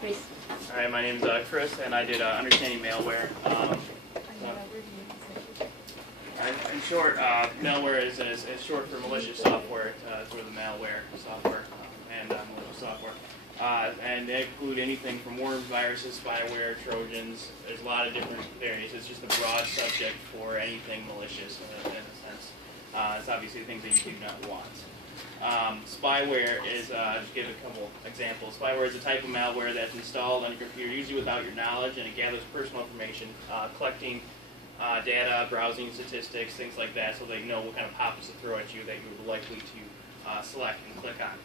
Chris. All right, my name is Chris, and I did Understanding Malware. In short, malware is short for malicious software. It's sort of the malware software and malicious software. And they include anything from worms, viruses, spyware, Trojans. There's a lot of different variants. It's just a broad subject for anything malicious in a sense. It's obviously things that you do not want. Spyware is, just give a couple examples. Spyware is a type of malware that's installed on your computer, usually without your knowledge, and it gathers personal information, collecting data, browsing statistics, things like that, so they know what kind of pop-ups to throw at you that you're likely to select and click on.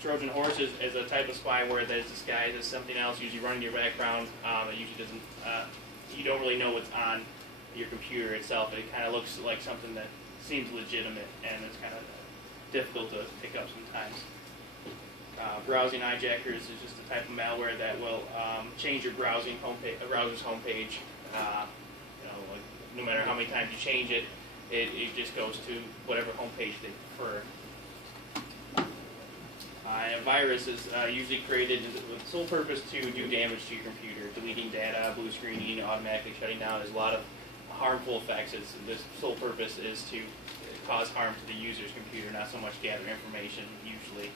Trojan Horse is a type of spyware that is disguised as something else, usually running in your background. It usually doesn't, you don't really know what's on your computer itself. It kind of looks like something that seems legitimate, and it's kind of difficult to pick up sometimes. Browsing hijackers is just a type of malware that will change your browser's homepage. Like, no matter how many times you change it, it just goes to whatever homepage they prefer. And a virus is usually created with the sole purpose to do damage to your computer, deleting data, blue screening, automatically shutting down. There's a lot of harmful effects. This sole purpose is to cause harm to the user's computer, not so much gather information usually.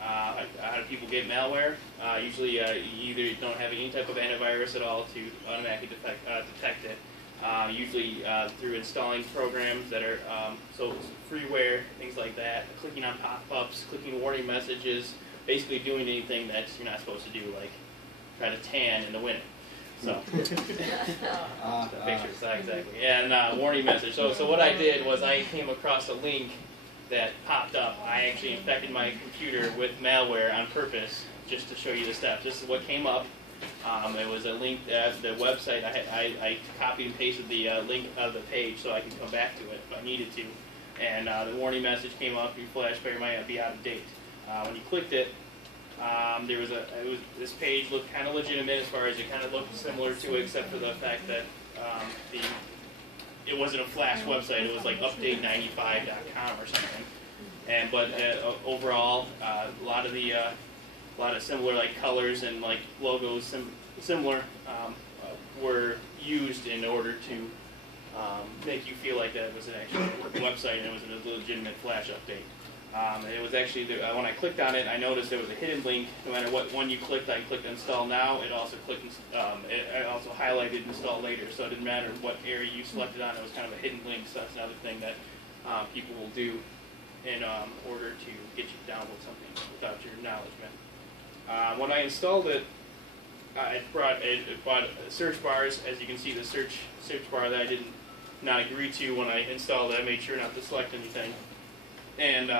How do people get malware? Usually you either don't have any type of antivirus at all to automatically detect it. Usually through installing programs that are so freeware, things like that, clicking on pop-ups, clicking warning messages, basically doing anything that you're not supposed to do, like try to tan in the winter. So, pictures, exactly. And warning message. So what I did was I came across a link that popped up. I actually infected my computer with malware on purpose just to show you the steps. This is what came up. It was a link at the website. I copied and pasted the link of the page so I could come back to it if I needed to. And the warning message came up, your FlashBear might be out of date. When you clicked it, this page looked kind of legitimate as far as it kind of looked similar to it, except for the fact that it wasn't a Flash website. It was like update95.com or something. But overall, a lot of similar like colors and like logos similar were used in order to make you feel like that it was an actual website and it was a legitimate Flash update. It was actually, when I clicked on it, I noticed there was a hidden link. No matter what one you clicked, I clicked install now. It also it also highlighted install later. So it didn't matter what area you selected on. It was kind of a hidden link. So that's another thing that people will do in order to get you to download something without your acknowledgement. When I installed it, it brought search bars. As you can see, the search bar that I did not agree to when I installed it. I made sure not to select anything. And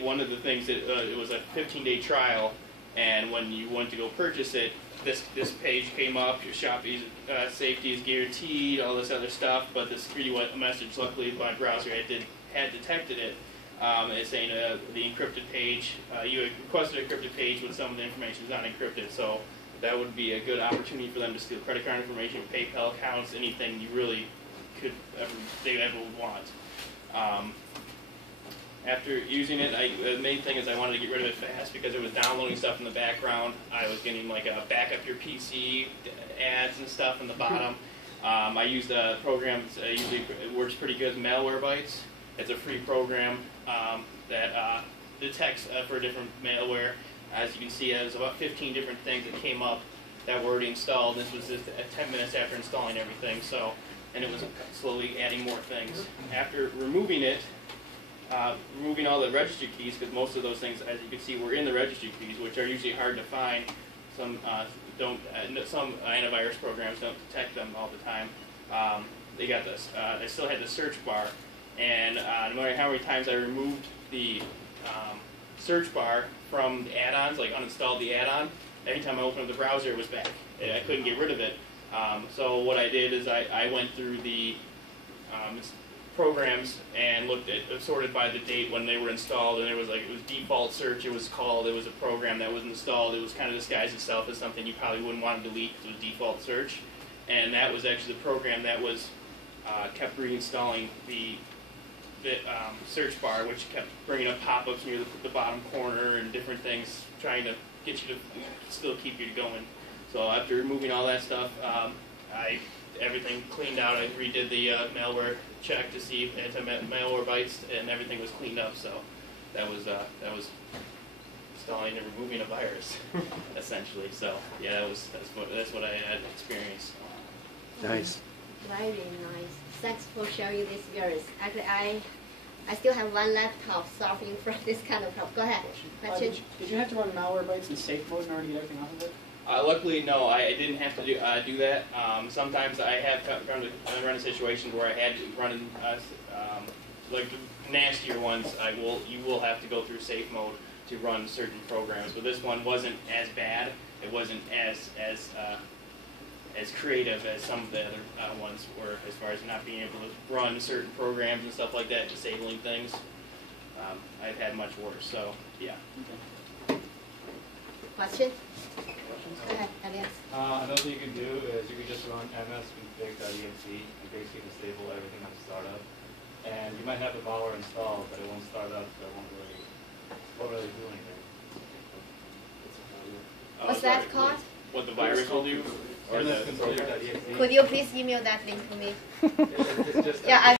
one of the things that it was a 15-day trial, and when you went to go purchase it, this page came up. Your Shopee's safety is guaranteed, all this other stuff. But the security message, luckily my browser had detected it. It's saying the encrypted page. You requested an encrypted page when some of the information is not encrypted, so that would be a good opportunity for them to steal credit card information, PayPal accounts, anything you really they ever would want. After using it, the main thing is I wanted to get rid of it fast because it was downloading stuff in the background. I was getting like a backup your PC ads and stuff in the bottom. I used a program that usually works pretty good, Malwarebytes. It's a free program that detects for different malware. As you can see, there's about 15 different things that came up that were already installed. This was just 10 minutes after installing everything, and it was slowly adding more things. After removing it, removing all the registry keys, because most of those things, as you can see, were in the registry keys, which are usually hard to find. Some antivirus programs don't detect them all the time. They got this. They still had the search bar, and no matter how many times I removed the search bar from the add-ons, like uninstalled the add-on, every time I opened up the browser, it was back. I couldn't get rid of it. So what I did is I went through the programs and looked at sorted by the date when they were installed, and it was default search. It was a program that was installed. It was kind of disguised itself as something you probably wouldn't want to delete because it was default search, and that was actually the program that was kept reinstalling the search bar, which kept bringing up pop-ups near the bottom corner and different things, trying to get you to still keep you going. So after removing all that stuff, everything cleaned out. I redid the malware check to see if anti-malware bites, and everything was cleaned up. So that was installing and removing a virus, essentially. So yeah, that's what I had experienced. Nice. Very nice. Thanks for sharing this experience. Actually, I still have one laptop suffering from this kind of problem. Go ahead. Question. Did you have to run Malwarebytes in safe mode in order to get everything off of it? Luckily, no, I didn't have to do that. Sometimes I have run a situation where I had to run like the nastier ones. You will have to go through safe mode to run certain programs, but this one wasn't as bad. It wasn't as creative as some of the other ones were, as far as not being able to run certain programs and stuff like that, disabling things. I've had much worse. So yeah. Okay. Question. Go ahead, Elias. Another thing you can do is you can just run msconfig.exe and basically disable everything on startup. And you might have the malware installed, but it won't start up, so it won't really do anything. What's that called? What the virus will do? Or the msconfig.exe. Could you please email that link to me? It's just Yeah,